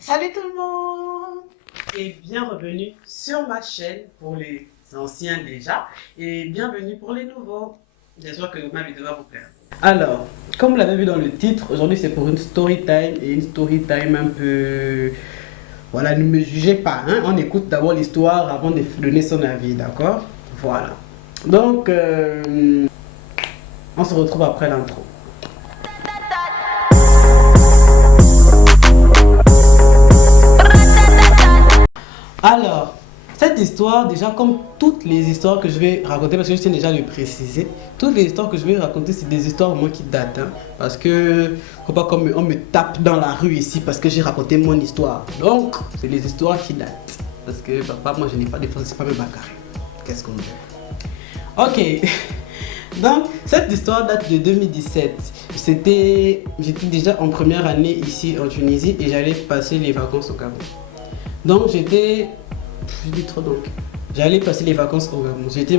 Salut tout le monde et bienvenue sur ma chaîne pour les anciens déjà et bienvenue pour les nouveaux. J'espère que ma vidéo va vous plaire. Alors, comme vous l'avez vu dans le titre, aujourd'hui c'est pour une story time et une story time un peu... Voilà, ne me jugez pas, hein? On écoute d'abord l'histoire avant de donner son avis, d'accord? Voilà. Donc, on se retrouve après l'intro. Alors, cette histoire, déjà comme toutes les histoires que je vais raconter, parce que je tiens déjà à le préciser, toutes les histoires que je vais raconter, c'est des histoires vraiment qui datent, hein, parce que faut pas qu'on me tape dans la rue ici parce que j'ai raconté mon histoire. Donc, c'est des histoires qui datent, parce que papa, moi je n'ai pas défendu, c'est pas mes bagarres. Qu'est-ce qu'on veut? Ok, donc cette histoire date de 2017. J'étais déjà en première année ici en Tunisie et j'allais passer les vacances au Gabon. Donc j'étais, je dis trop donc, j'allais passer les vacances au Gabon. C'était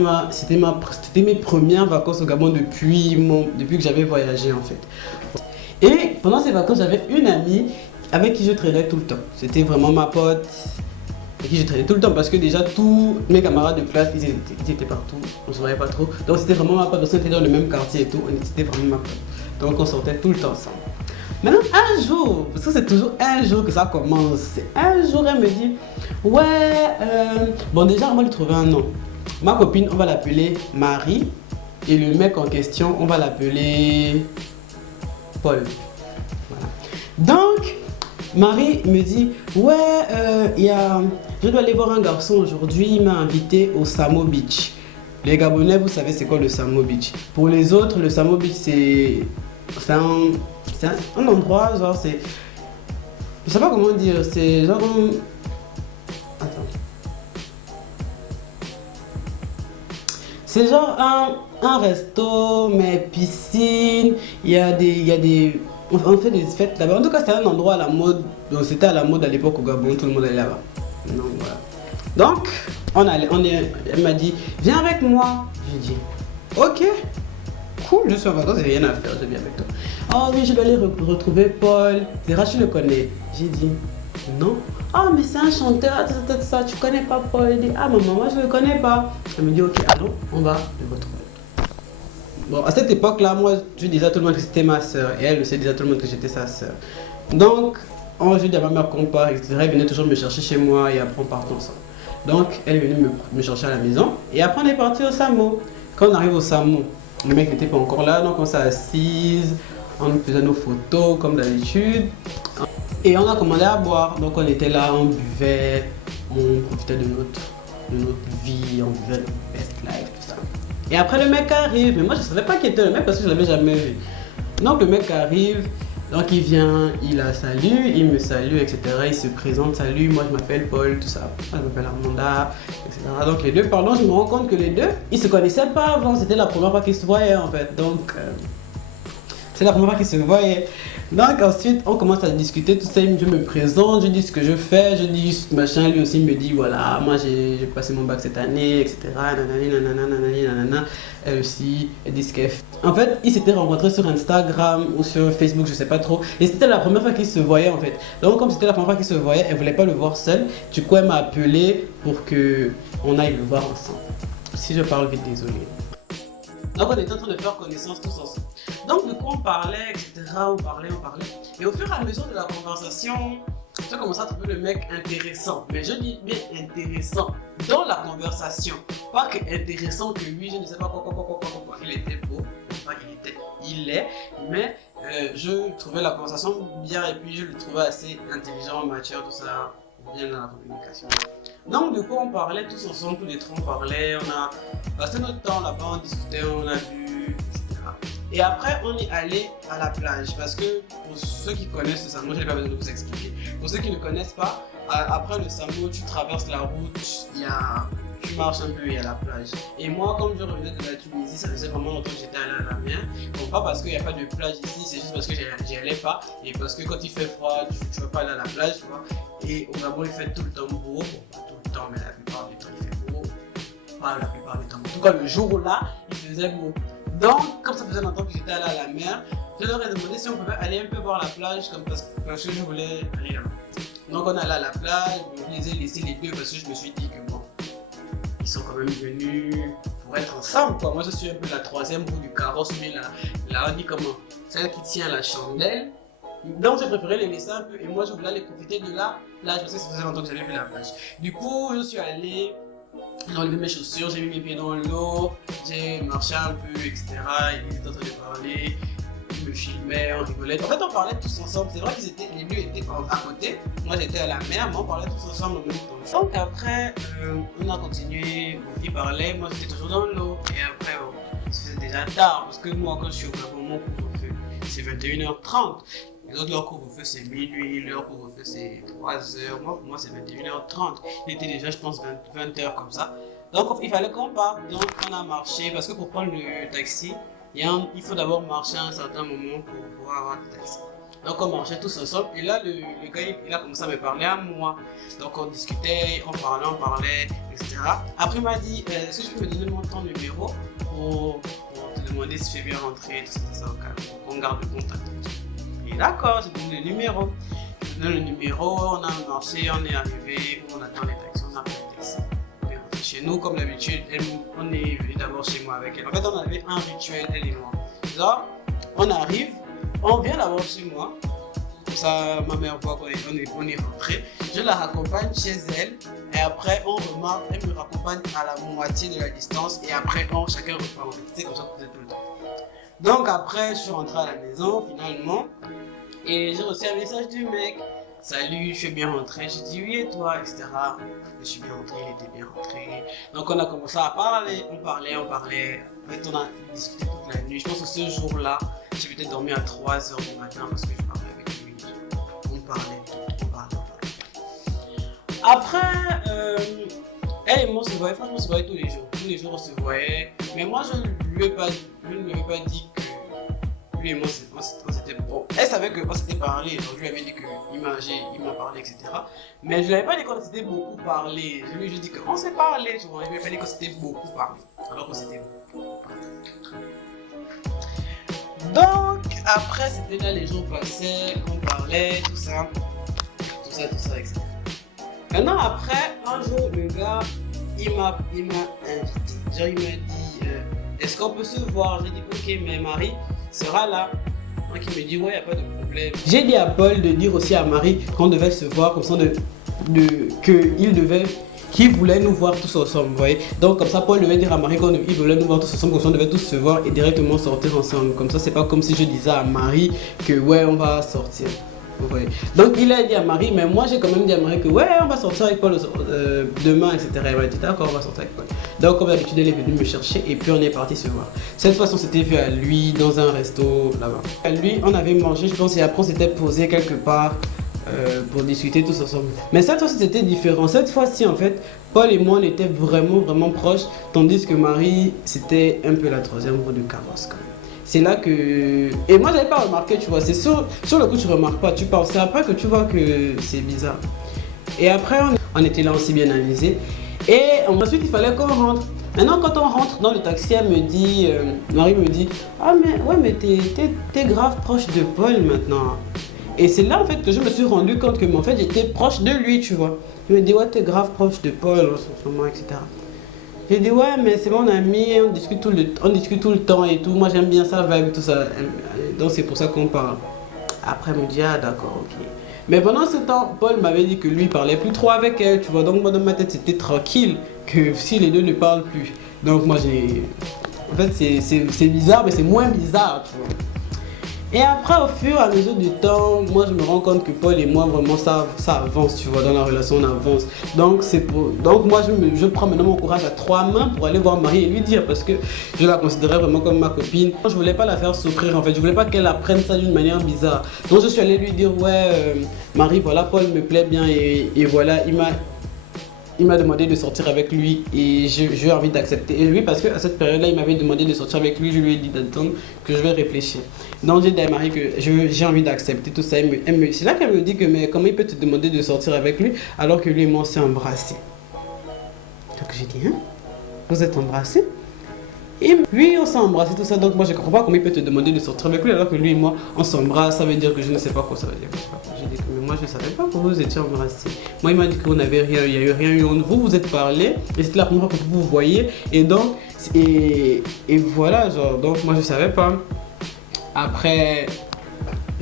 mes premières vacances au Gabon depuis que j'avais voyagé en fait. Et pendant ces vacances, j'avais une amie avec qui je traînais tout le temps. C'était vraiment ma pote avec qui je traînais tout le temps parce que déjà tous mes camarades de classe, ils étaient partout, on se voyait pas trop. Donc c'était vraiment ma pote parce qu'on était dans le même quartier et tout, c'était vraiment ma pote. Donc on sortait tout le temps ensemble. Maintenant, un jour, parce que c'est toujours un jour que ça commence, un jour elle me dit, ouais, bon déjà on va lui trouver un nom. Ma copine, on va l'appeler Marie, et le mec en question, on va l'appeler Paul. Voilà. Donc, Marie me dit, ouais, je dois aller voir un garçon aujourd'hui, il m'a invité au Samo Beach. Les Gabonais, vous savez c'est quoi le Samo Beach? Pour les autres, le Samo Beach c'est un endroit, genre c'est... Je sais pas comment dire, c'est genre... Attends. C'est genre un resto, mais piscine, il y a des... On fait des fêtes là-bas. En tout cas, c'est un endroit à la mode. Donc c'était à la mode à l'époque au Gabon, tout le monde allait là-bas. Donc voilà. Donc, elle m'a dit, viens avec moi. J'ai dit, ok. Cool, je suis en vacances, j'ai rien à faire, je viens avec toi. Oh oui, je vais aller retrouver Paul. C'est rare, tu le connais. J'ai dit, non. Oh, mais c'est un chanteur, ça, tu connais pas Paul. Elle dit, ah maman, moi je le connais pas. Elle me dit, ok, allons, on va le retrouver. Bon, à cette époque-là, moi, je disais à tout le monde que c'était ma soeur. Et elle disait à tout le monde que j'étais sa soeur. Donc, je dis à ma mère qu'on part, etc. Elle venait toujours me chercher chez moi et après on partait ensemble. Donc, elle est venue me chercher à la maison. Et après, on est parti au Samo. Quand on arrive au Samo, le mec n'était pas encore là, donc on s'est assise, on faisait nos photos comme d'habitude. Et on a commandé à boire, donc on était là, on buvait, on profitait de notre vie, on vivait notre best life, tout ça. Et après le mec arrive, mais moi je ne savais pas qui était le mec parce que je ne l'avais jamais vu. Donc le mec arrive, donc il vient, il a salut, il me salue, etc. Il se présente, salut, moi je m'appelle Paul, tout ça. Je m'appelle Armanda, etc. Donc les deux, pardon, je me rends compte que les deux, ils se connaissaient pas avant, c'était la première fois qu'ils se voyaient en fait. Donc c'est la première fois qu'ils se voyaient. Donc ensuite, on commence à discuter, tout ça, je me présente, je dis ce que je fais, je dis machin, lui aussi me dit voilà, moi j'ai passé mon bac cette année, etc. Nanana. Elle aussi, elle dit ce qu'elle fait. En fait, ils s'étaient rencontrés sur Instagram ou sur Facebook, je sais pas trop. Et c'était la première fois qu'ils se voyaient en fait. Donc comme c'était la première fois qu'ils se voyaient, elle voulait pas le voir seul. Du coup, elle m'a appelé pour qu'on aille le voir ensemble. Si je parle vite, désolé. Donc on était en train de faire connaissance tous ensemble. Donc du coup on parlait, etc. On parlait. Et au fur et à mesure de la conversation, j'ai commencé à trouver le mec intéressant. Mais je dis bien intéressant dans la conversation. Pas que intéressant que lui, je ne sais pas quoi. Il était beau. Enfin, il est. Mais je trouvais la conversation bien et puis je le trouvais assez intelligent, mature, tout ça. Bien dans la communication. Donc du coup on parlait tous ensemble, tous les trois on parlait, on a passé notre temps là-bas, on discutait, on a bu, etc. Et après on est allé à la plage parce que pour ceux qui connaissent le Samo, je n'ai pas besoin de vous expliquer. Pour ceux qui ne connaissent pas, après le Samo, tu traverses la route, tu marches un peu et il y a la plage. Et moi, comme je revenais de la Tunisie, ça faisait vraiment longtemps que j'étais allé à la mer. Donc pas parce qu'il n'y a pas de plage ici, c'est juste parce que j'y allais pas. Et parce que quand il fait froid, tu ne veux pas aller à la plage, tu vois. Et au Gabon, il fait tout le temps beau. Bon, pas tout le temps, mais la plupart du temps, il fait beau. Pas la plupart du temps. En tout cas, le jour-là, il faisait beau. Donc, comme ça faisait longtemps que j'étais allé à la mer, je leur ai demandé si on pouvait aller un peu voir la plage parce que je voulais aller là-bas. Donc on allait à la plage, je les ai laissés les deux parce que je me suis dit que bon, ils sont quand même venus pour être ensemble quoi. Moi je suis un peu la troisième roue du carrosse, mais là on dit comment, celle qui tient la chandelle. Donc j'ai préféré les laisser un peu et moi je voulais aller profiter de la plage parce que ça faisait longtemps que j'avais vu la plage. Du coup je suis allé, j'ai enlevé mes chaussures, j'ai mis mes pieds dans l'eau, j'ai marché un peu, etc. Ils étaient en train de parler, ils me filmaient, on rigolait. En fait on parlait tous ensemble, c'est vrai qu'ils étaient, les deux étaient à côté, moi j'étais à la mer, mais on parlait tous ensemble en même temps. Donc après on a continué, ils parlaient, moi j'étais toujours dans l'eau et après bon, il se faisait déjà tard parce que moi quand je suis au Gabon, mon couvre-feu c'est 21h30. Les autres, leur couvre-feu c'est minuit, leur couvre-feu c'est 3h, moi pour moi c'est 21h30. Il était déjà, je pense, 20h comme ça. Donc il fallait qu'on parte, donc on a marché parce que pour prendre le taxi, il faut d'abord marcher à un certain moment pour pouvoir avoir le taxi. Donc on marchait tous ensemble et là le gars il a commencé à me parler à moi. Donc on discutait, on parlait, etc. Après il m'a dit, est-ce que tu peux me donner ton numéro pour te demander si je fais bien rentrer, tout ça au cas où, qu'on garde le contact. Et d'accord, j'ai donné le numéro. J'ai donné le numéro, on a marché, on est arrivé, on attend les taxis, on a pris le taxi. On est rentré chez nous, comme d'habitude, on est venu d'abord chez moi avec elle. En fait, on avait un rituel, elle et moi. Là, on arrive, on vient d'abord chez moi. Comme ça, ma mère voit qu'on est rentré. Je la raccompagne chez elle. Et après, on remarque, elle me raccompagne à la moitié de la distance. Et après, chacun repart. C'est comme ça qu'on faisait tout le temps. Donc après, je suis rentré à la maison finalement et j'ai reçu un message du mec. Salut, je suis bien rentré. J'ai dit oui et toi, etc. Je suis bien rentré, il était bien rentré. Donc on a commencé à parler, on parlait. En fait, on a discuté toute la nuit. Je pense que ce jour-là, j'ai peut-être dormi à 3h du matin parce que je parlais avec lui. On parlait. Après, elle et moi on se voyait, franchement on se voyait tous les jours. Tous les jours on se voyait. Mais moi je ne lui ai pas dit que lui et moi on s'était bon. Elle savait qu'on s'était parlé, donc je lui avais dit qu'il m'a parlé, etc. Mais je ne lui avais pas dit qu'on s'était beaucoup parlé. Je lui ai juste dit qu'on s'est parlé, tu vois. Je lui ai pas dit qu'on s'était beaucoup parlé. Alors qu'on s'était beaucoup parlé. Donc après c'était là, les jours passaient, on parlait, tout ça, etc. Maintenant après, un jour le gars il m'a invité. Genre il m'a dit est-ce qu'on peut se voir? J'ai dit ok, mais Marie sera là. Donc il me dit ouais, y a pas de problème. J'ai dit à Paul de dire aussi à Marie qu'on devait se voir comme ça qu'il voulait nous voir tous ensemble, vous voyez. Donc comme ça Paul devait dire à Marie qu'il voulait nous voir tous ensemble, comme ça on devait tous se voir et directement sortir ensemble. Comme ça c'est pas comme si je disais à Marie que ouais on va sortir. Ouais. Donc il a dit à Marie, mais moi j'ai quand même dit à Marie que ouais on va sortir avec Paul demain, etc. Elle m'a dit d'accord, on va sortir avec Paul. Donc comme d'habitude elle est venue me chercher et puis on est parti se voir. Cette fois on s'était vu à lui dans un resto là-bas. À lui on avait mangé je pense et après on s'était posé quelque part pour discuter tous ensemble. Mais cette fois c'était différent. Cette fois-ci en fait Paul et moi on était vraiment proches, tandis que Marie c'était un peu la troisième roue du carrosse quand même. C'est là que... Et moi, j'avais pas remarqué, tu vois. C'est sur le coup, tu remarques pas. Tu penses. C'est après que tu vois que c'est bizarre. Et après, on était là aussi bien avisés. Et ensuite, il fallait qu'on rentre. Maintenant, quand on rentre dans le taxi, elle me dit... Marie me dit, ah, mais ouais, mais t'es grave proche de Paul maintenant. Et c'est là, en fait, que je me suis rendu compte que, en fait, j'étais proche de lui, tu vois. Il me dit, ouais, t'es grave proche de Paul en ce moment, etc. J'ai dit ouais mais c'est mon ami, on discute tout le temps et tout, moi j'aime bien ça, vibe, tout ça. Donc c'est pour ça qu'on parle. Après elle me dit ah d'accord, ok. Mais pendant ce temps, Paul m'avait dit que lui il parlait plus trop avec elle, tu vois. Donc moi dans ma tête c'était tranquille, que si les deux ne parlent plus. Donc moi j'ai... En fait c'est bizarre mais c'est moins bizarre, tu vois. Et après, au fur et à mesure du temps, moi je me rends compte que Paul et moi vraiment ça avance, tu vois, dans la relation on avance. Donc moi je prends maintenant mon courage à 3 mains pour aller voir Marie et lui dire parce que je la considérais vraiment comme ma copine. Je voulais pas la faire souffrir en fait, je voulais pas qu'elle apprenne ça d'une manière bizarre. Donc je suis allé lui dire ouais Marie voilà Paul me plaît bien et voilà il m'a demandé de sortir avec lui et j'ai envie d'accepter. Et oui, parce qu'à cette période-là, il m'avait demandé de sortir avec lui. Je lui ai dit d'attendre que je vais réfléchir. Donc j'ai dit à Marie que j'ai envie d'accepter tout ça. C'est là qu'elle me dit que mais comment il peut te demander de sortir avec lui alors que lui et moi on s'est embrassés. Donc j'ai dit, hein, vous êtes embrassés? Et oui, on s'est embrassé, tout ça. Donc moi je comprends pas comment il peut te demander de sortir avec lui alors que lui et moi on s'embrasse. Ça veut dire que je ne sais pas quoi ça veut dire. J'ai dit que moi je savais pas que vous étiez embrassés. Moi il m'a dit qu'on n'avait rien, il n'y a eu rien eu entre vous, vous êtes parlé et c'était la première fois que vous vous voyez et donc et voilà genre donc moi je savais pas. Après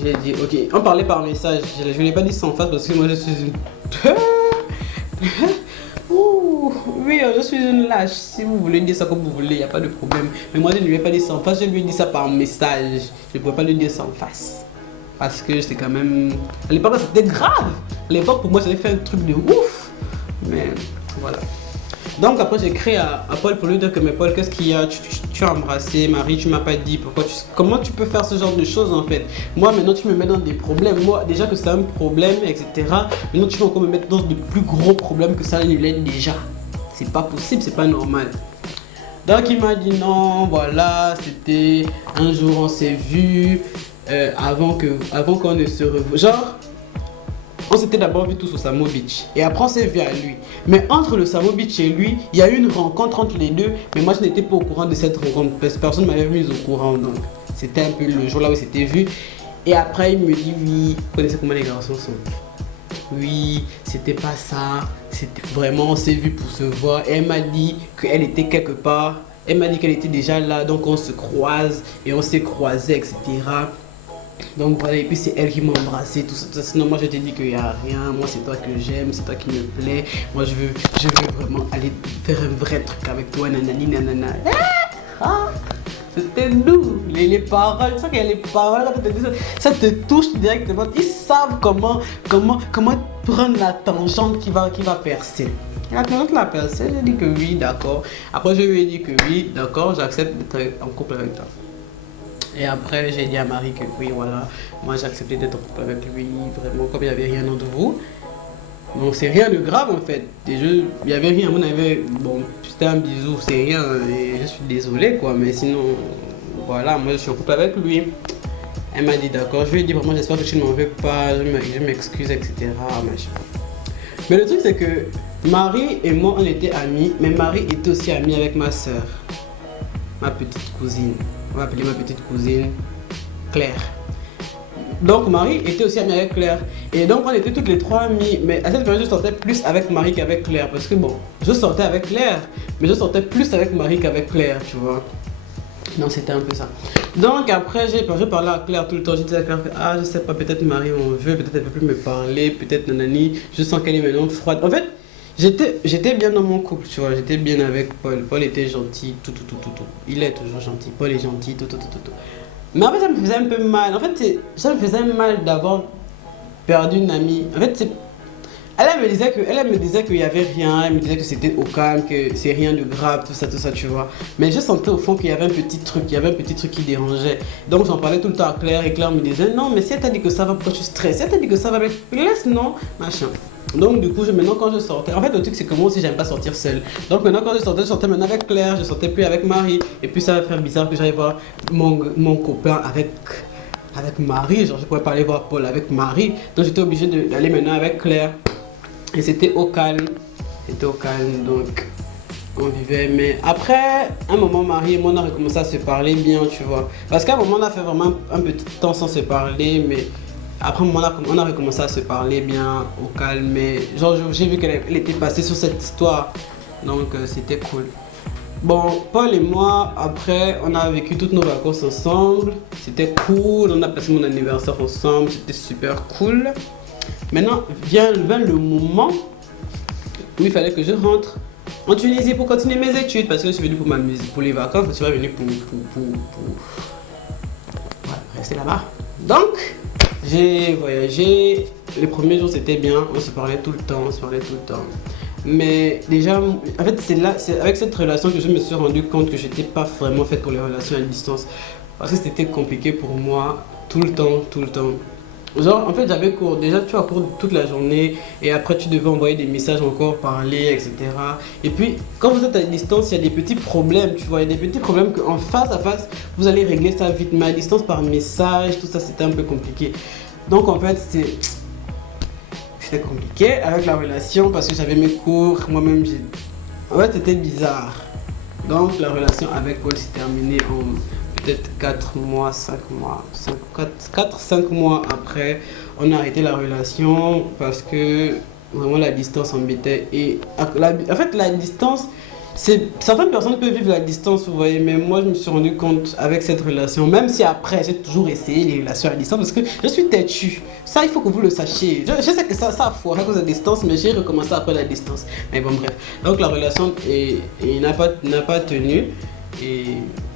j'ai dit ok, on parlait par message, je ne l'ai pas dit sans face parce que moi je suis une ouh, oui, je suis une lâche. Si vous voulez dire ça comme vous voulez, il n'y a pas de problème. Mais moi, je ne lui ai pas dit ça en face, je lui ai dit ça par message. Je ne pouvais pas lui dire ça en face. Parce que c'est quand même... À l'époque, c'était grave. À l'époque, pour moi, j'avais fait un truc de ouf. Mais voilà. Donc après, j'ai écrit à Paul pour lui dire que mais Paul, qu'est-ce qu'il y a? Tu as embrassé Marie, tu m'as pas dit. Comment tu peux faire ce genre de choses en fait? Moi, maintenant, tu me mets dans des problèmes. Moi, déjà que c'est un problème, etc. Maintenant, tu vas encore me mettre dans de plus gros problèmes que ça ne l'est déjà. C'est pas possible, c'est pas normal. Donc il m'a dit non, voilà, c'était un jour on s'est vu avant qu'on ne se revoie. Genre, on s'était d'abord vu tous au Samo Beach et après on s'est vu à lui. Mais entre le Samo Beach et lui, il y a eu une rencontre entre les deux. Mais moi je n'étais pas au courant de cette rencontre parce que personne ne m'avait mis au courant. Donc c'était un peu le jour là où c'était vu. Et après il me dit oui, vous connaissez comment les garçons sont. Oui, c'était pas ça. C'était vraiment, on s'est vu pour se voir. Et elle m'a dit qu'elle était quelque part. Elle m'a dit qu'elle était déjà là. Donc on se croise et on s'est croisés, etc. Donc voilà, et puis c'est elle qui m'a embrassé, tout ça. Sinon moi je t'ai dit qu'il n'y a rien. Moi c'est toi que j'aime, c'est toi qui me plaît. Moi je veux vraiment aller faire un vrai truc avec toi. Nanani, nanana. Ah, c'était doux, les paroles, tu sais qu'il y a les paroles là, ça te touche directement. Ils savent comment prendre la tangente qui va percer. La tangente l'a percé, j'ai dit que oui, d'accord. Après je lui ai dit que oui, d'accord, j'accepte d'être en couple avec toi. Et après j'ai dit à Marie que oui, voilà, moi j'ai accepté d'être en couple avec lui, vraiment comme il n'y avait rien entre vous. Donc c'est rien de grave en fait. Il n'y avait rien, on avait, bon, c'était un bisou, c'est rien, et je suis désolé quoi, mais sinon, voilà, moi je suis en couple avec lui. Elle m'a dit d'accord, je lui ai dit vraiment j'espère que tu ne m'en veux pas, je m'excuse, etc. Machin. Mais le truc c'est que Marie et moi on était amis, mais Marie était aussi amie avec ma soeur, ma petite cousine. On va appeler ma petite cousine Claire. Donc Marie était aussi amie avec Claire. Et donc on était toutes les trois amies. Mais à cette période je sortais plus avec Marie qu'avec Claire. Parce que bon, je sortais avec Claire, mais je sortais plus avec Marie qu'avec Claire, tu vois. Donc c'était un peu ça. Donc après j'ai parlé à Claire tout le temps. J'ai dit à Claire que ah je sais pas, peut-être Marie m'en veut, peut-être elle veut plus me parler, peut-être nanani. Je sens qu'elle est maintenant froide. En fait, j'étais bien dans mon couple, tu vois. J'étais bien avec Paul. Paul était gentil, tout. Il est toujours gentil. Paul est gentil, tout. Mais en fait, ça me faisait un peu mal. En fait, ça me faisait mal d'avoir perdu une amie. En fait, elle me disait qu'il n'y avait rien. Elle me disait que c'était au calme, que c'est rien de grave, tout ça, tu vois. Mais je sentais au fond qu'il y avait un petit truc. Il y avait un petit truc qui dérangeait. Donc, j'en parlais tout le temps à Claire. Et Claire me disait, non, mais si elle t'a dit que ça va, pourquoi tu stresses? Si elle t'a dit que ça va, mais laisse, non, machin. Donc du coup, maintenant quand je sortais, en fait le truc c'est que moi aussi j'aime pas sortir seule. Donc maintenant quand je sortais maintenant avec Claire, je sortais plus avec Marie. Et puis ça va faire bizarre que j'aille voir mon copain avec Marie. Genre je pouvais pas aller voir Paul avec Marie. Donc j'étais obligée d'aller maintenant avec Claire. Et c'était au calme. Donc on vivait. Mais après un moment Marie et moi on a recommencé à se parler bien, tu vois. Parce qu'à un moment on a fait vraiment un petit temps sans se parler, mais... Après, on a recommencé à se parler bien, au calme, mais genre j'ai vu qu'elle était passée sur cette histoire, donc c'était cool. Bon, Paul et moi, après, on a vécu toutes nos vacances ensemble, c'était cool, on a passé mon anniversaire ensemble, c'était super cool. Maintenant, vient le moment où il fallait que je rentre en Tunisie pour continuer mes études, parce que je suis venu pour les vacances, je suis pas venu pour rester là-bas. Donc, j'ai voyagé, les premiers jours c'était bien, on se parlait tout le temps, Mais déjà, en fait c'est avec cette relation que je me suis rendu compte que j'étais pas vraiment faite pour les relations à distance. Parce que c'était compliqué pour moi, tout le temps. Genre en fait j'avais cours, déjà tu as cours toute la journée et après tu devais envoyer des messages encore, parler, etc. Et puis quand vous êtes à distance, il y a des petits problèmes, tu vois, il y a des petits problèmes qu'en face à face, vous allez régler ça vite, mais à distance par message, tout ça c'était un peu compliqué. Donc en fait c'était compliqué avec la relation parce que j'avais mes cours, moi-même en fait c'était bizarre. Donc la relation avec Paul s'est terminée en peut-être 4 mois, 5 mois, 4-5 mois après, on a arrêté la relation parce que vraiment la distance embêtait. Et en fait, la distance, certaines personnes peuvent vivre la distance, vous voyez, mais moi je me suis rendu compte avec cette relation, même si après j'ai toujours essayé les relations à distance parce que je suis têtue. Ça, il faut que vous le sachiez. Je sais que ça a foiré à cause de la distance, mais j'ai recommencé après la distance. Mais bon, bref. Donc la relation n'a pas tenu et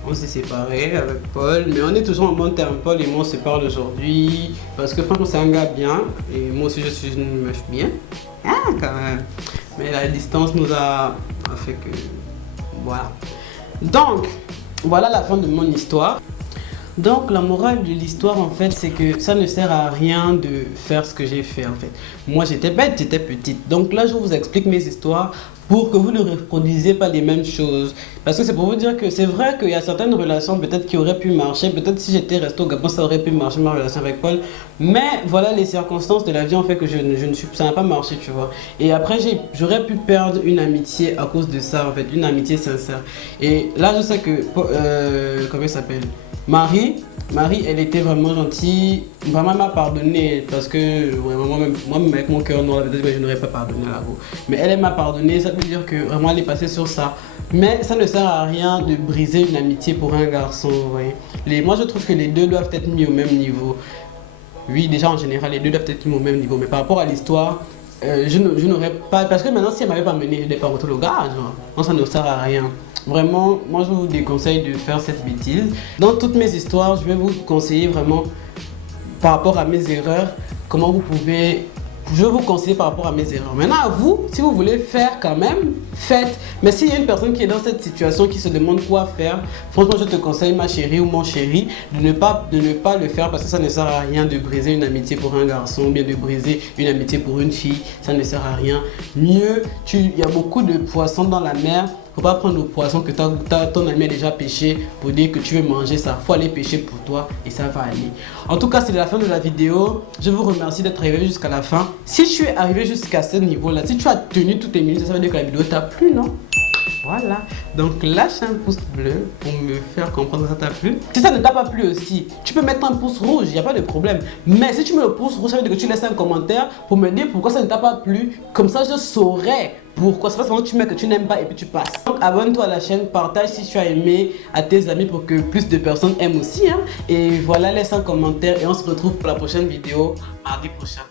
on s'est séparés avec Paul, mais on est toujours en bon terme. Paul et moi on se parle aujourd'hui parce que franchement c'est un gars bien et moi aussi je suis une meuf bien. Ah, quand même. Mais la distance nous a fait que... Voilà. Donc, voilà la fin de mon histoire. Donc, la morale de l'histoire, en fait, c'est que ça ne sert à rien de faire ce que j'ai fait, en fait. Moi, j'étais bête, j'étais petite. Donc là, je vous explique mes histoires pour que vous ne reproduisez pas les mêmes choses. Parce que c'est pour vous dire que c'est vrai qu'il y a certaines relations peut-être qui auraient pu marcher. Peut-être si j'étais restée au Gabon, ça aurait pu marcher ma relation avec Paul. Mais voilà, les circonstances de la vie ont fait que ça n'a pas marché, tu vois. Et après, j'aurais pu perdre une amitié à cause de ça, en fait. Une amitié sincère. Et là, je sais que... comment il s'appelle ? Marie, elle était vraiment gentille, vraiment elle m'a pardonné parce que moi-même avec mon cœur noir, peut-être que je n'aurais pas pardonné à la go. Mais elle m'a pardonné, ça veut dire que vraiment elle est passée sur ça. Mais ça ne sert à rien de briser une amitié pour un garçon, vous voyez. Moi je trouve que les deux doivent être mis au même niveau. Oui, déjà en général, les deux doivent être mis au même niveau, mais par rapport à l'histoire, je n'aurais pas... Parce que maintenant, si elle m'avait pas mené, je n'aurais pas retourné au gars, genre. Non, ça ne sert à rien. Vraiment, moi, je vous déconseille de faire cette bêtise. Dans toutes mes histoires, je vais vous conseiller vraiment, par rapport à mes erreurs, comment vous pouvez... Je vais vous conseiller par rapport à mes erreurs. Maintenant, à vous, si vous voulez faire quand même, faites. Mais s'il y a une personne qui est dans cette situation, qui se demande quoi faire, franchement, je te conseille, ma chérie ou mon chéri, de ne pas le faire parce que ça ne sert à rien de briser une amitié pour un garçon ou bien de briser une amitié pour une fille. Ça ne sert à rien. Mieux, il y a beaucoup de poissons dans la mer. Faut pas prendre le poisson que ton ami a déjà pêché pour dire que tu veux manger ça. Faut aller pêcher pour toi et ça va aller. En tout cas, c'est la fin de la vidéo. Je vous remercie d'être arrivé jusqu'à la fin. Si tu es arrivé jusqu'à ce niveau-là, si tu as tenu toutes les minutes, ça veut dire que la vidéo t'a plu, non? Voilà, donc lâche un pouce bleu pour me faire comprendre que ça t'a plu. Si ça ne t'a pas plu aussi, tu peux mettre un pouce rouge, il n'y a pas de problème. Mais si tu mets le pouce rouge, ça veut dire que tu laisses un commentaire pour me dire pourquoi ça ne t'a pas plu. Comme ça, je saurais pourquoi. C'est pas seulement que tu mets que tu n'aimes pas et puis tu passes. Donc abonne-toi à la chaîne, partage si tu as aimé à tes amis pour que plus de personnes aiment aussi. Et voilà, laisse un commentaire et on se retrouve pour la prochaine vidéo mardi prochain.